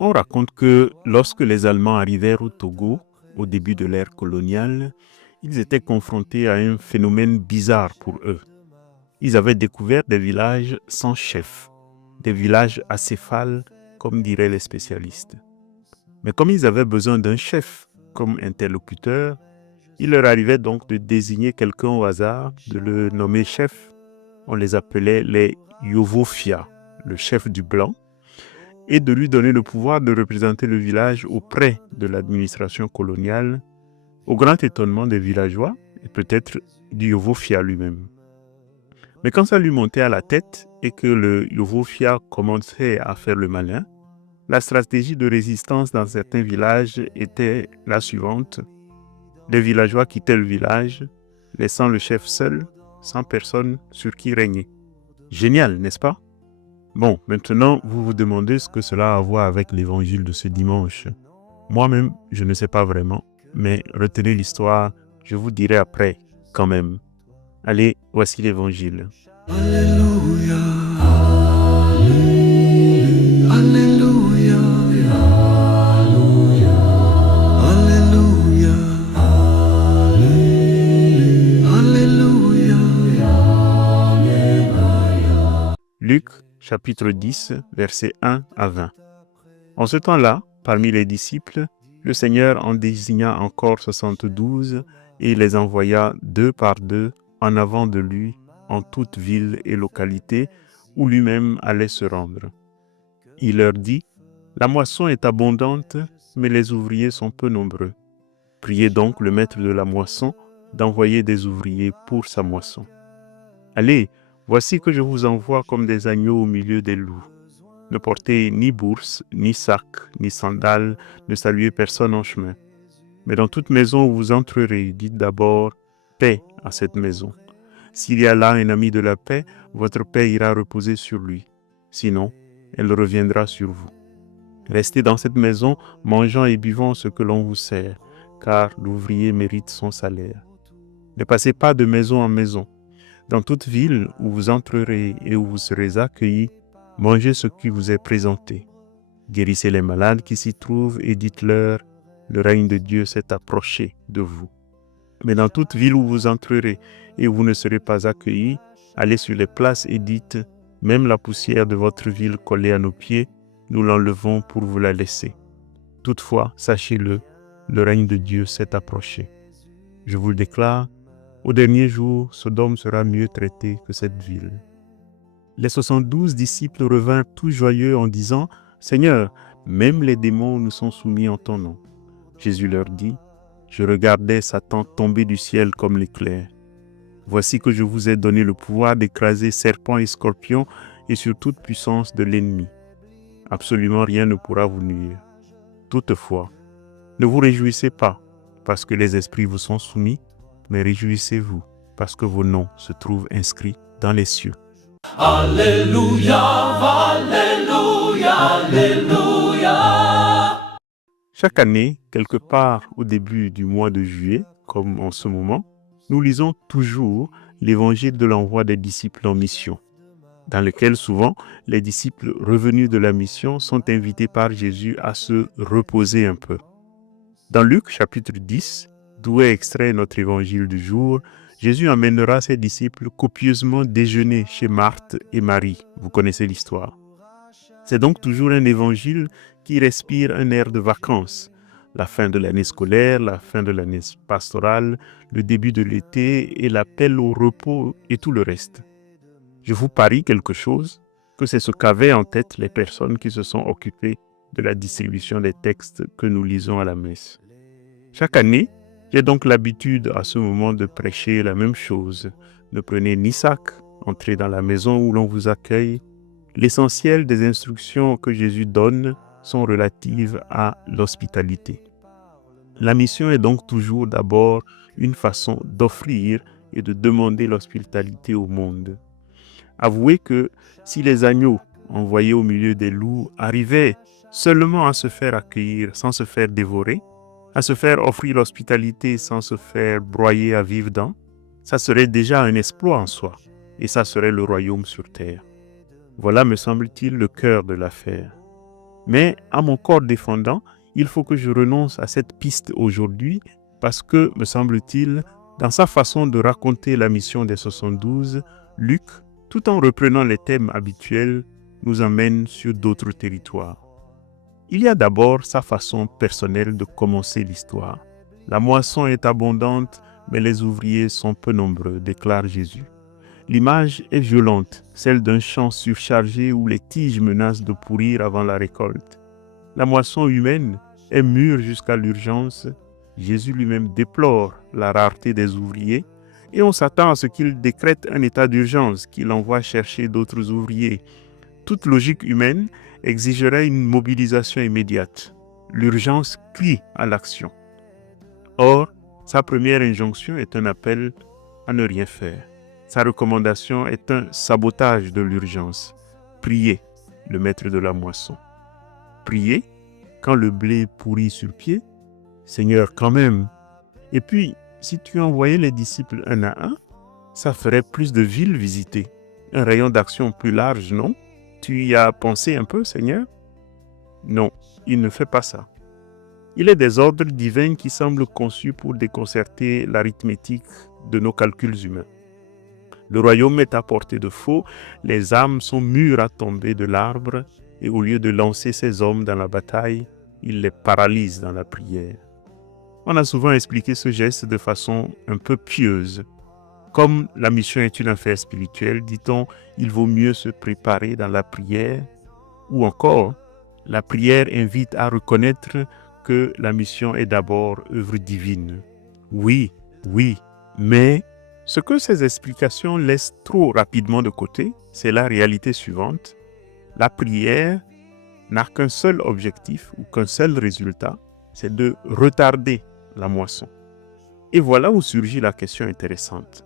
On raconte que lorsque les Allemands arrivèrent au Togo, au début de l'ère coloniale, ils étaient confrontés à un phénomène bizarre pour eux. Ils avaient découvert des villages sans chef, des villages acéphales, comme diraient les spécialistes. Mais comme ils avaient besoin d'un chef comme interlocuteur, il leur arrivait donc de désigner quelqu'un au hasard, de le nommer chef. On les appelait les Yovofia, le chef du blanc, et de lui donner le pouvoir de représenter le village auprès de l'administration coloniale, au grand étonnement des villageois et peut-être du Yovofia lui-même. Mais quand ça lui montait à la tête et que le Yovofia commençait à faire le malin, la stratégie de résistance dans certains villages était la suivante. Les villageois quittaient le village, laissant le chef seul, sans personne sur qui régner. Génial, n'est-ce pas? Bon, maintenant, vous vous demandez ce que cela a à voir avec l'évangile de ce dimanche. Moi-même, je ne sais pas vraiment, mais retenez l'histoire, je vous dirai après, quand même. Allez, voici l'évangile. Alléluia, Alléluia, Alléluia, Alléluia. Luc, chapitre 10, versets 1 à 20. En ce temps-là, parmi les disciples, le Seigneur en désigna encore 72 et les envoya 2 par 2 en avant de lui en toute ville et localité où lui-même allait se rendre. Il leur dit, « La moisson est abondante, mais les ouvriers sont peu nombreux. Priez donc le maître de la moisson d'envoyer des ouvriers pour sa moisson. Allez, voici que je vous envoie comme des agneaux au milieu des loups. Ne portez ni bourse, ni sac, ni sandales, ne saluez personne en chemin. Mais dans toute maison où vous entrerez, dites d'abord « paix » à cette maison. S'il y a là un ami de la paix, votre paix ira reposer sur lui. Sinon, elle reviendra sur vous. Restez dans cette maison, mangeant et buvant ce que l'on vous sert, car l'ouvrier mérite son salaire. Ne passez pas de maison en maison. Dans toute ville où vous entrerez et où vous serez accueillis, mangez ce qui vous est présenté. Guérissez les malades qui s'y trouvent et dites-leur, le règne de Dieu s'est approché de vous. Mais dans toute ville où vous entrerez et où vous ne serez pas accueillis, allez sur les places et dites, même la poussière de votre ville collée à nos pieds, nous l'enlevons pour vous la laisser. Toutefois, sachez-le, le règne de Dieu s'est approché. Je vous le déclare, au dernier jour, Sodome sera mieux traitée que cette ville. Les 72 disciples revinrent tout joyeux en disant, « Seigneur, même les démons nous sont soumis en ton nom. » Jésus leur dit, « Je regardais Satan tomber du ciel comme l'éclair. Voici que je vous ai donné le pouvoir d'écraser serpents et scorpions et sur toute puissance de l'ennemi. Absolument rien ne pourra vous nuire. Toutefois, ne vous réjouissez pas parce que les esprits vous sont soumis, mais réjouissez-vous parce que vos noms se trouvent inscrits dans les cieux. » Alléluia, Alléluia, Alléluia. Chaque année, quelque part au début du mois de juillet, comme en ce moment, nous lisons toujours l'évangile de l'envoi des disciples en mission, dans lequel souvent les disciples revenus de la mission sont invités par Jésus à se reposer un peu. Dans Luc chapitre 10, d'où est extrait notre évangile du jour, Jésus amènera ses disciples copieusement déjeuner chez Marthe et Marie. Vous connaissez l'histoire. C'est donc toujours un évangile qui respire un air de vacances. La fin de l'année scolaire, la fin de l'année pastorale, le début de l'été et l'appel au repos et tout le reste. Je vous parie quelque chose, que c'est ce qu'avaient en tête les personnes qui se sont occupées de la distribution des textes que nous lisons à la messe. Chaque année, j'ai donc l'habitude à ce moment de prêcher la même chose. Ne prenez ni sac, entrez dans la maison où l'on vous accueille. L'essentiel des instructions que Jésus donne sont relatives à l'hospitalité. La mission est donc toujours d'abord une façon d'offrir et de demander l'hospitalité au monde. Avouez que si les agneaux envoyés au milieu des loups arrivaient seulement à se faire accueillir sans se faire dévorer, à se faire offrir l'hospitalité sans se faire broyer à vif dents, ça serait déjà un exploit en soi, et ça serait le royaume sur terre. Voilà, me semble-t-il, le cœur de l'affaire. Mais à mon corps défendant, il faut que je renonce à cette piste aujourd'hui parce que, me semble-t-il, dans sa façon de raconter la mission des 72, Luc, tout en reprenant les thèmes habituels, nous emmène sur d'autres territoires. Il y a d'abord sa façon personnelle de commencer l'histoire. La moisson est abondante, mais les ouvriers sont peu nombreux, déclare Jésus. L'image est violente, celle d'un champ surchargé où les tiges menacent de pourrir avant la récolte. La moisson humaine est mûre jusqu'à l'urgence. Jésus lui-même déplore la rareté des ouvriers et on s'attend à ce qu'il décrète un état d'urgence, qu'il envoie chercher d'autres ouvriers. Toute logique humaine exigerait une mobilisation immédiate. L'urgence crie à l'action. Or, sa première injonction est un appel à ne rien faire. Sa recommandation est un sabotage de l'urgence. Priez, le maître de la moisson. Priez quand le blé pourrit sur pied. Seigneur, quand même. Et puis, si tu envoyais les disciples un à un, ça ferait plus de villes visitées. Un rayon d'action plus large, non? Tu y as pensé un peu, Seigneur? Non, il ne fait pas ça. Il est des ordres divins qui semblent conçus pour déconcerter l'arithmétique de nos calculs humains. Le royaume est à portée de faux, les âmes sont mûres à tomber de l'arbre, et au lieu de lancer ces hommes dans la bataille, il les paralyse dans la prière. On a souvent expliqué ce geste de façon un peu pieuse. Comme la mission est une affaire spirituelle, dit-on, il vaut mieux se préparer dans la prière, ou encore, la prière invite à reconnaître que la mission est d'abord œuvre divine. Oui, mais ce que ces explications laissent trop rapidement de côté, c'est la réalité suivante. La prière n'a qu'un seul objectif ou qu'un seul résultat, c'est de retarder la moisson. Et voilà où surgit la question intéressante.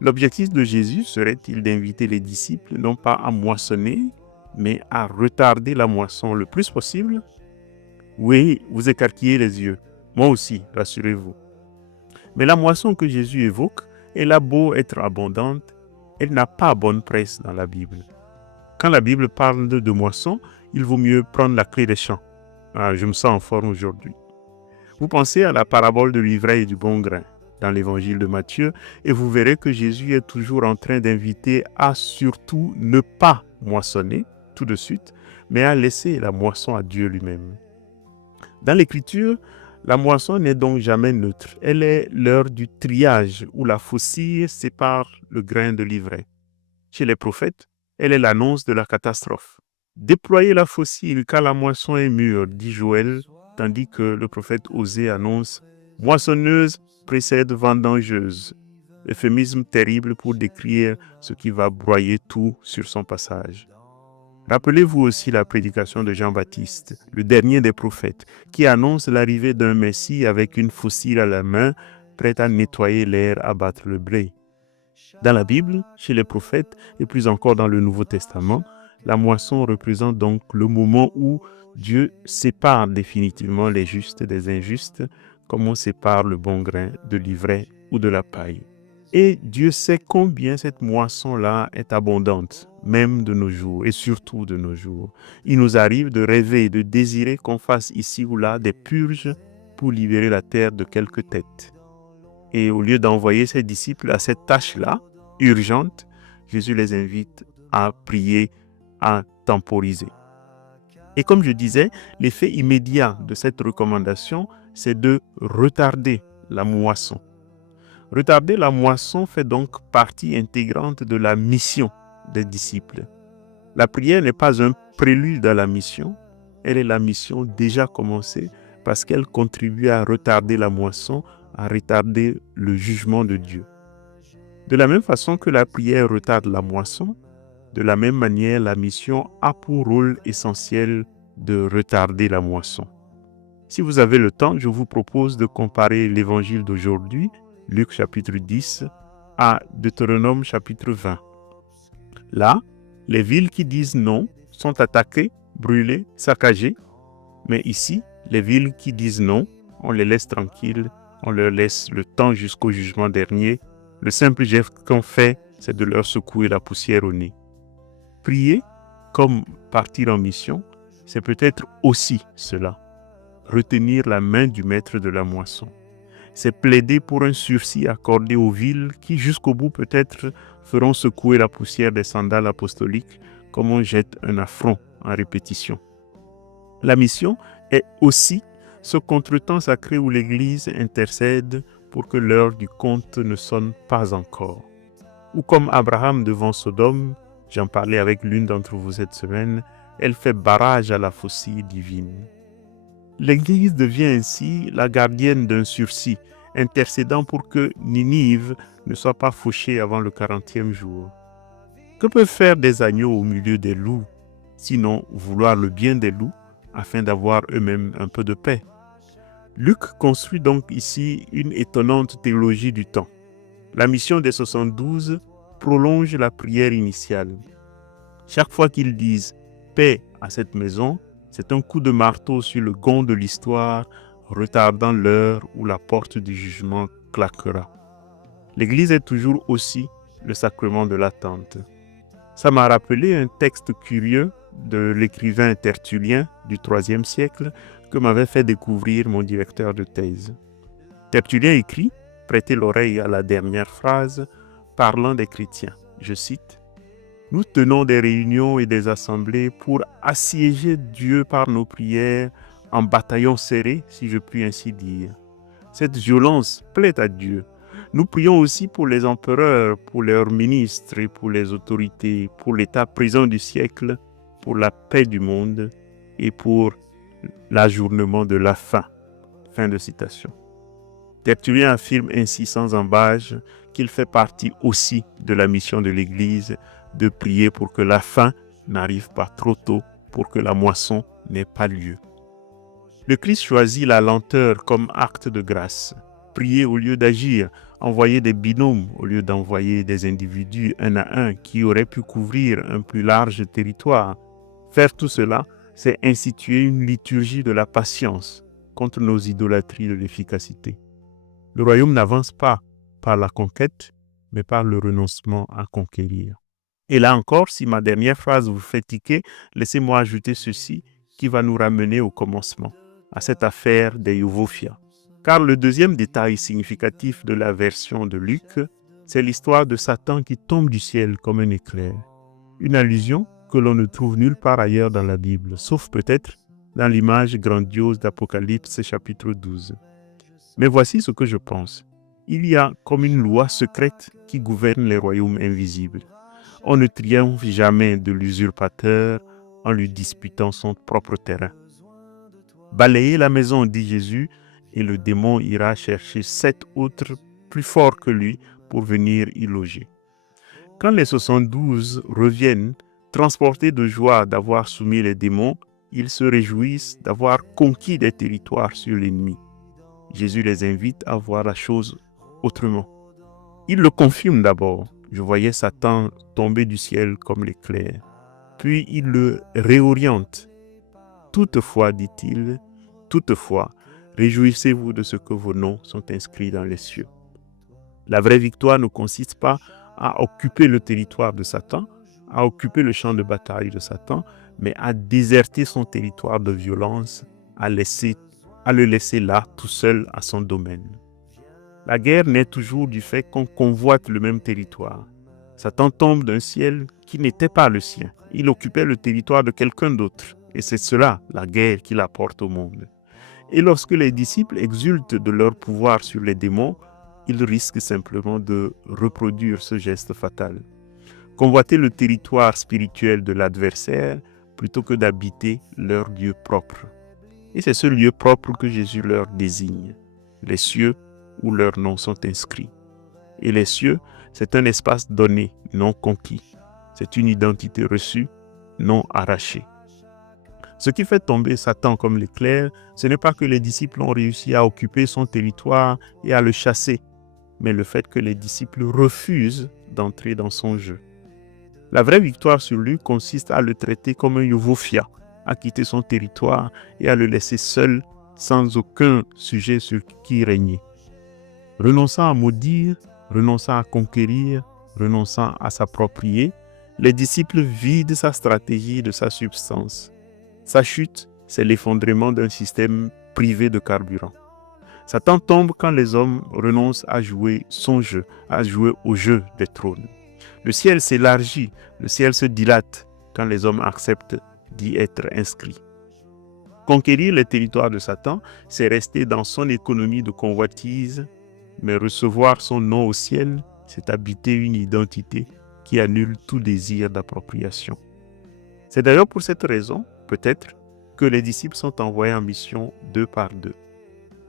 L'objectif de Jésus serait-il d'inviter les disciples non pas à moissonner, mais à retarder la moisson le plus possible? Oui, vous écarquillez les yeux. Moi aussi, rassurez-vous. Mais la moisson que Jésus évoque, elle a beau être abondante, elle n'a pas bonne presse dans la Bible. Quand la Bible parle de moisson, il vaut mieux prendre la clé des champs. Je me sens en forme aujourd'hui. Vous pensez à la parabole de l'ivraie et du bon grain dans l'évangile de Matthieu et vous verrez que Jésus est toujours en train d'inviter à surtout ne pas moissonner tout de suite, mais à laisser la moisson à Dieu lui-même. Dans l'Écriture, la moisson n'est donc jamais neutre. Elle est l'heure du triage où la faucille sépare le grain de l'ivraie. Chez les prophètes, elle est l'annonce de la catastrophe. Déployez la faucille quand la moisson est mûre, dit Joël, tandis que le prophète Osée annonce « moissonneuse précède vendangeuse », euphémisme terrible pour décrire ce qui va broyer tout sur son passage. Rappelez-vous aussi la prédication de Jean-Baptiste, le dernier des prophètes, qui annonce l'arrivée d'un Messie avec une faucille à la main, prêt à nettoyer l'air, à battre le blé. Dans la Bible, chez les prophètes et plus encore dans le Nouveau Testament, la moisson représente donc le moment où Dieu sépare définitivement les justes des injustes, comme on sépare le bon grain de l'ivraie ou de la paille. Et Dieu sait combien cette moisson-là est abondante, même de nos jours, et surtout de nos jours. Il nous arrive de rêver, de désirer qu'on fasse ici ou là des purges pour libérer la terre de quelques têtes. Et au lieu d'envoyer ses disciples à cette tâche-là, urgente, Jésus les invite à prier, à temporiser. Et comme je disais, l'effet immédiat de cette recommandation, c'est de retarder la moisson. Retarder la moisson fait donc partie intégrante de la mission des disciples. La prière n'est pas un prélude à la mission, elle est la mission déjà commencée parce qu'elle contribue à retarder la moisson, à retarder le jugement de Dieu. De la même façon que la prière retarde la moisson, de la même manière, la mission a pour rôle essentiel de retarder la moisson. Si vous avez le temps, je vous propose de comparer l'évangile d'aujourd'hui, Luc chapitre 10, à Deutéronome chapitre 20. Là, les villes qui disent non sont attaquées, brûlées, saccagées. Mais ici, les villes qui disent non, on les laisse tranquilles, on leur laisse le temps jusqu'au jugement dernier. Le simple geste qu'on fait, c'est de leur secouer la poussière au nez. Prier, comme partir en mission, c'est peut-être aussi cela. Retenir la main du maître de la moisson. C'est plaider pour un sursis accordé aux villes qui, jusqu'au bout peut-être, feront secouer la poussière des sandales apostoliques comme on jette un affront en répétition. La mission est aussi ce contretemps sacré où l'Église intercède pour que l'heure du compte ne sonne pas encore. Ou comme Abraham devant Sodome, j'en parlais avec l'une d'entre vous cette semaine, elle fait barrage à la faucille divine. L'Église devient ainsi la gardienne d'un sursis, intercédant pour que Ninive ne soit pas fauchée avant le 40e jour. Que peuvent faire des agneaux au milieu des loups, sinon vouloir le bien des loups, afin d'avoir eux-mêmes un peu de paix? Luc construit donc ici une étonnante théologie du temps. La mission des 72 prolonge la prière initiale. Chaque fois qu'ils disent « paix à cette maison », c'est un coup de marteau sur le gond de l'histoire, retardant l'heure où la porte du jugement claquera. L'Église est toujours aussi le sacrement de l'attente. Ça m'a rappelé un texte curieux de l'écrivain Tertullien du IIIe siècle que m'avait fait découvrir mon directeur de thèse. Tertullien écrit, prêtez l'oreille à la dernière phrase, parlant des chrétiens. Je cite: « Nous tenons des réunions et des assemblées pour assiéger Dieu par nos prières en bataillon serré, si je puis ainsi dire. Cette violence plaît à Dieu. Nous prions aussi pour les empereurs, pour leurs ministres et pour les autorités, pour l'état présent du siècle, pour la paix du monde et pour l'ajournement de la fin. » Fin de citation. Tertullien affirme ainsi sans embâche qu'il fait partie aussi de la mission de l'Église de prier pour que la fin n'arrive pas trop tôt, pour que la moisson n'ait pas lieu. Le Christ choisit la lenteur comme acte de grâce. Prier au lieu d'agir, envoyer des binômes au lieu d'envoyer des individus un à un qui auraient pu couvrir un plus large territoire. Faire tout cela, c'est instituer une liturgie de la patience contre nos idolâtries de l'efficacité. Le royaume n'avance pas par la conquête, mais par le renoncement à conquérir. Et là encore, si ma dernière phrase vous fait tiquer, laissez-moi ajouter ceci qui va nous ramener au commencement, à cette affaire des Iuvophia. Car le deuxième détail significatif de la version de Luc, c'est l'histoire de Satan qui tombe du ciel comme un éclair. Une allusion que l'on ne trouve nulle part ailleurs dans la Bible, sauf peut-être dans l'image grandiose d'Apocalypse chapitre 12. Mais voici ce que je pense. Il y a comme une loi secrète qui gouverne les royaumes invisibles. On ne triomphe jamais de l'usurpateur en lui disputant son propre terrain. Balayez la maison, dit Jésus, et le démon ira chercher 7 autres plus forts que lui pour venir y loger. Quand les 72 reviennent, transportés de joie d'avoir soumis les démons, ils se réjouissent d'avoir conquis des territoires sur l'ennemi. Jésus les invite à voir la chose autrement. Il le confirme d'abord. Je voyais Satan tomber du ciel comme l'éclair. Puis il le réoriente. Toutefois, dit-il, toutefois, réjouissez-vous de ce que vos noms sont inscrits dans les cieux. La vraie victoire ne consiste pas à occuper le territoire de Satan, à occuper le champ de bataille de Satan, mais à déserter son territoire de violence, à le laisser là, tout seul à son domaine. La guerre naît toujours du fait qu'on convoite le même territoire. Satan tombe d'un ciel qui n'était pas le sien. Il occupait le territoire de quelqu'un d'autre. Et c'est cela, la guerre, qu'il apporte au monde. Et lorsque les disciples exultent de leur pouvoir sur les démons, ils risquent simplement de reproduire ce geste fatal. Convoiter le territoire spirituel de l'adversaire plutôt que d'habiter leur lieu propre. Et c'est ce lieu propre que Jésus leur désigne, les cieux où leurs noms sont inscrits. Et les cieux, c'est un espace donné, non conquis. C'est une identité reçue, non arrachée. Ce qui fait tomber Satan comme l'éclair, ce n'est pas que les disciples ont réussi à occuper son territoire et à le chasser, mais le fait que les disciples refusent d'entrer dans son jeu. La vraie victoire sur lui consiste à le traiter comme un Iuvophia, à quitter son territoire et à le laisser seul, sans aucun sujet sur qui régner. Renonçant à maudire, renonçant à conquérir, renonçant à s'approprier, les disciples vident sa stratégie de sa substance. Sa chute, c'est l'effondrement d'un système privé de carburant. Satan tombe quand les hommes renoncent à jouer son jeu, à jouer au jeu des trônes. Le ciel s'élargit, le ciel se dilate quand les hommes acceptent d'y être inscrits. Conquérir les territoires de Satan, c'est rester dans son économie de convoitise, mais recevoir son nom au ciel, c'est habiter une identité qui annule tout désir d'appropriation. C'est d'ailleurs pour cette raison, peut-être, que les disciples sont envoyés en mission 2 par 2.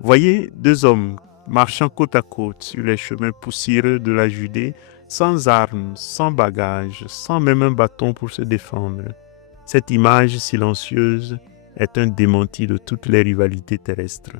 Voyez 2 hommes marchant côte à côte sur les chemins poussiéreux de la Judée, sans armes, sans bagages, sans même un bâton pour se défendre. Cette image silencieuse est un démenti de toutes les rivalités terrestres.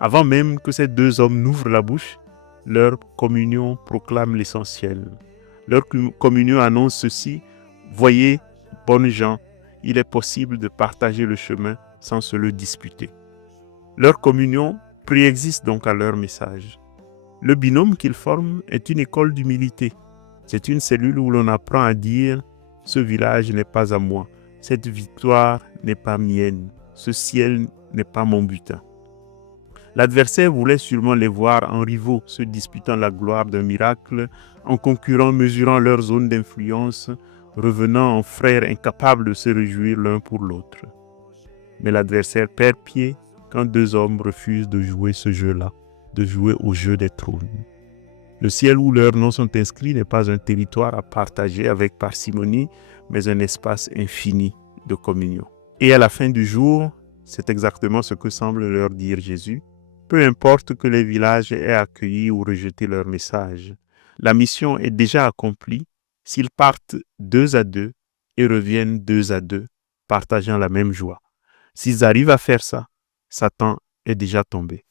Avant même que ces 2 hommes n'ouvrent la bouche, leur communion proclame l'essentiel. Leur communion annonce ceci: voyez, bonnes gens, il est possible de partager le chemin sans se le disputer. Leur communion préexiste donc à leur message. Le binôme qu'ils forment est une école d'humilité. C'est une cellule où l'on apprend à dire « ce village n'est pas à moi, cette victoire n'est pas mienne, ce ciel n'est pas mon butin ». L'adversaire voulait sûrement les voir en rivaux, se disputant la gloire d'un miracle, en concurrents mesurant leur zone d'influence, revenant en frères incapables de se réjouir l'un pour l'autre. Mais l'adversaire perd pied quand 2 hommes refusent de jouer ce jeu-là, de jouer au jeu des trônes. Le ciel où leurs noms sont inscrits n'est pas un territoire à partager avec parcimonie, mais un espace infini de communion. Et à la fin du jour, c'est exactement ce que semble leur dire Jésus. Peu importe que les villages aient accueilli ou rejeté leur message, la mission est déjà accomplie s'ils partent 2 à 2 et reviennent 2 à 2, partageant la même joie. S'ils arrivent à faire ça, Satan est déjà tombé.